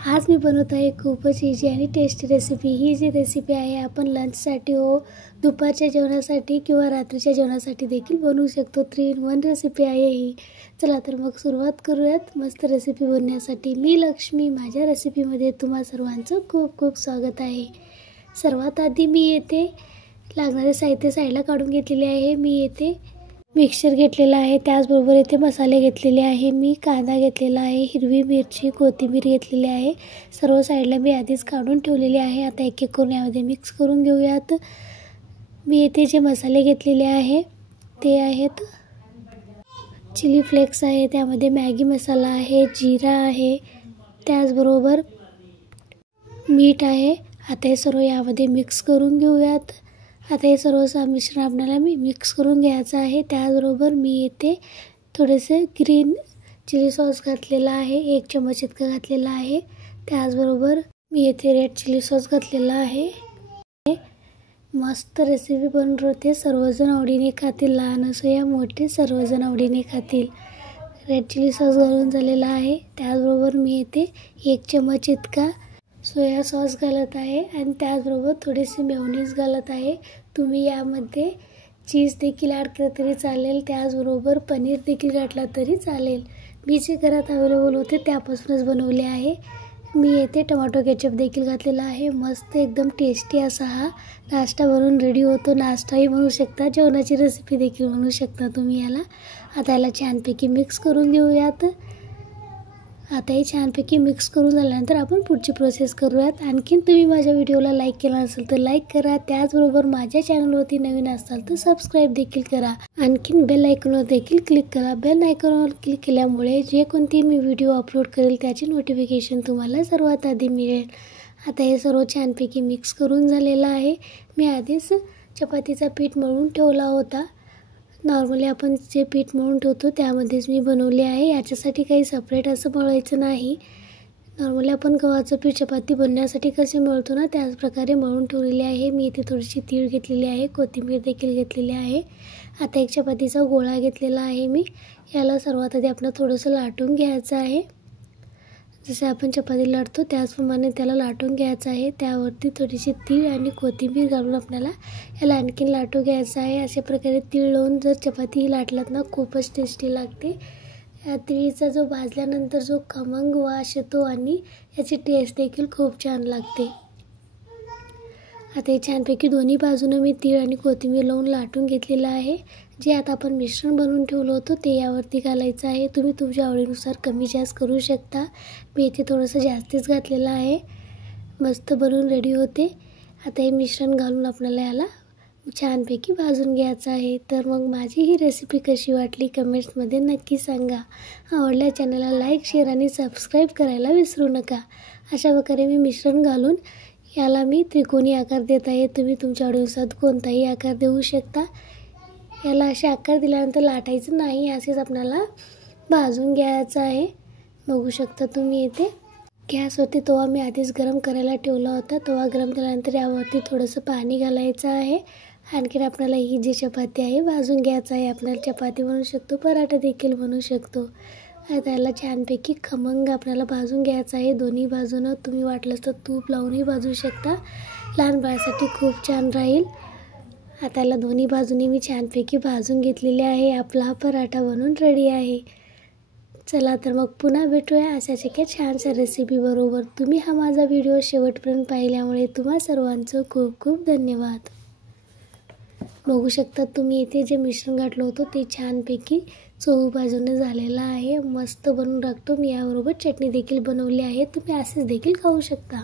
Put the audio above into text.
आज मी बनवत आहे खूपच इझी आणि टेस्टी रेसिपी। ही जी रेसिपी आहे आपण लंचसाठी दुपारच्या जेवणासाठी किंवा रात्रीच्या जेवणासाठी देखील बनवू शकतो। 3 in 1 रेसिपी आहे ही। चला तर मग सुरुवात करूयात मस्त रेसिपी बनवण्यासाठी। मी लक्ष्मी, माझ्या रेसिपीमध्ये तुम्हा सर्वांचं खूप खूप स्वागत आहे। सर्वात आधी मी येथे लागणारे साहित्य साईडला काढून घेतलेले आहे। मी येथे मिक्सर घेतलेला आहे, त्याचबरोबर येथे मसाले घेतलेले आहे। मी कांदा घेतलेला आहे, हिरवी मिरची, कोथिंबीर घेतलेली आहे। सर्व साईडला मी आधीच काढून ठेवलेले आहे। आता एक एक करून यामध्ये मिक्स करून घेऊयात। मी येथे जे मसाले घेतलेले आहे ते आहेत चिली फ्लेक्स आहे, त्यामध्ये मॅगी मसाला आहे, जीरा आहे, त्याचबरोबर मीठ आहे। आता हे सर्व यामध्ये मिक्स करून घेऊयात। आता हे सर्व मिश्रण आपल्याला मिक्स करून घ्यायचं आहे। त्याचबरोबर मी येथे थोडेसे ग्रीन चिली सॉस घातलेला आहे, 1 चम्मच इतका घातलेला आहे। त्याचबरोबर मी येथे रेड चिली सॉस घातलेला आहे। मस्त रेसिपी बनवून होते, सर्वजण आवडीने खातील, लहान असो या मोठे सर्वजण आवडीने खातील। रेड चिली सॉस घालून झालेला आहे। त्याचबरोबर मी येथे 1 चम्मच इतका सोया सॉस घालत आहे आणि त्याचबरोबर थोडीशी मेयोनीज घालत आहे। तुम्ही यामध्ये चीज देखील ॲड केलं तरी चालेल, त्याचबरोबर पनीर देखील घातला तरी चालेल। मी जे घरात अवेलेबल होते त्यापासूनच बनवले आहे। मी येथे टोमॅटो केचप देखील घातलेला आहे। मस्त एकदम टेस्टी असा हा नाश्ता बनवून रेडी होतो। नाश्ताही बनवू शकता, जेवणाची रेसिपी देखील बनवू शकता तुम्ही याला। आता याला छानपैकी मिक्स करून घेऊयात। आता हे छानपैकी मिक्स करून झाल्यानंतर आपण पुढची प्रोसेस करूयात। आणखीन तुम्ही माझ्या व्हिडिओला लाईक केला असेल तर लाईक करा, त्याचबरोबर माझ्या चॅनलवरती नवीन असाल तर सबस्क्राईब देखील करा। आणखीन बेल आयकॉनवर देखील क्लिक करा। बेल आयकॉनवर क्लिक केल्यामुळे जे कोणती मी व्हिडिओ अपलोड करेल त्याची नोटिफिकेशन तुम्हाला सर्वात आधी मिळेल। आता हे सर्व छानपैकी मिक्स करून झालेलं आहे। मी आधीच चपातीचा पीठ मळून ठेवला होता। नॉर्मली आपण जे पीठ मळून ठेवतो त्यामध्येच मी बनवले आहे। याच्यासाठी काही सेपरेट असं मळायचं नाही। नॉर्मली आपण गव्हाचं पीठ चपाती बनवण्यासाठी कसे मळतो ना, त्याच प्रकारे मळून ठेवलेले आहे। मी इथे थोडीशी तीळ घेतलेली आहे, कोथिंबीर देखील घेतलेली आहे। आता एक चपातीचा गोळा घेतलेला आहे मी। याला सर्वात आधी आपल्याला थोडंसं लाटून घ्यायचं आहे। जसे आपण चपाती लाटतो त्याचप्रमाणे त्याला लाटून घ्यायचं आहे। त्यावरती थोडीशी तीळ आणि कोथिंबीर घालून आपल्याला याला आणखीन लाटून घ्यायचं आहे। अशा प्रकारे तीळ लावून जर चपाती ही लाटलात ना खूपच टेस्टी लागते। या तिळीचा जो भाजल्यानंतर जो खमंग वास येतो आणि याची टेस्ट देखील खूप छान लागते। आता हे छानपैकी दोन्ही बाजूने मी तीळ आणि कोथिंबीर लावून लाटून घेतलेलं आहे। जे आता आपण मिश्रण बनवून ठेवलं होतं ते यावरती घालायचं आहे। तुम्ही तुमच्या आवडीनुसार कमी जास्त करू शकता। मी इथे थोडंसं जास्तीच घातलेलं आहे। मस्त बनवून रेडी होते। आता हे मिश्रण घालून आपल्याला याला छानपैकी भाजून घ्यायचं आहे। तर मग माझी ही रेसिपी कशी वाटली कमेंट्समध्ये नक्की सांगा। आवडल्या चॅनलला लाईक, शेअर आणि सबस्क्राईब करायला विसरू नका। अशा प्रकारे मी मिश्रण घालून याला मी त्रिकोणी आकार देत आहे। तुम्ही तुमच्या आवडीनुसार कोणताही आकार देऊ शकता। याला असे आकार दिल्यानंतर लाटायचं नाही, असेच आपल्याला भाजून घ्यायचं आहे। बघू शकता तुम्ही इथे गॅसवरती तवा मी आधीच गरम करायला ठेवला होता। तवा गरम झाल्यानंतर यावरती थोडंसं पाणी घालायचं आहे। आणखीन आपल्याला ही जी चपाती आहे भाजून घ्यायचं आहे। आपल्याला चपाती बनवू शकतो, पराठा देखील बनवू शकतो। आता याला छानपैकी खमंग आपल्याला भाजून घ्यायचं आहे। दोन्ही बाजूनं तुम्ही वाटलंच तर तूप लावूनही भाजू शकता, लहान बाळासाठी खूप छान राहील। आता याला दोन्ही बाजूनी मी छानपैकी भाजून घेतलेले आहे। आपला पराठा बनवून रेडी आहे। चला तर मग पुन्हा भेटूया अशाच एका छानशा रेसिपी बरोबर। तुम्ही हा माझा व्हिडिओ शेवटपर्यंत पाहिल्यामुळे तुम्हा सर्वांचं खूप खूप धन्यवाद। बघू शकता तुम्ही इथे जे मिश्रण घातलं होतं ते छानपैकी चोहू बाजूने झालेलं आहे। मस्त बनवून टाकतो। मी याबरोबर चटणी देखील बनवली आहे, तुम्ही असेच देखील खाऊ शकता।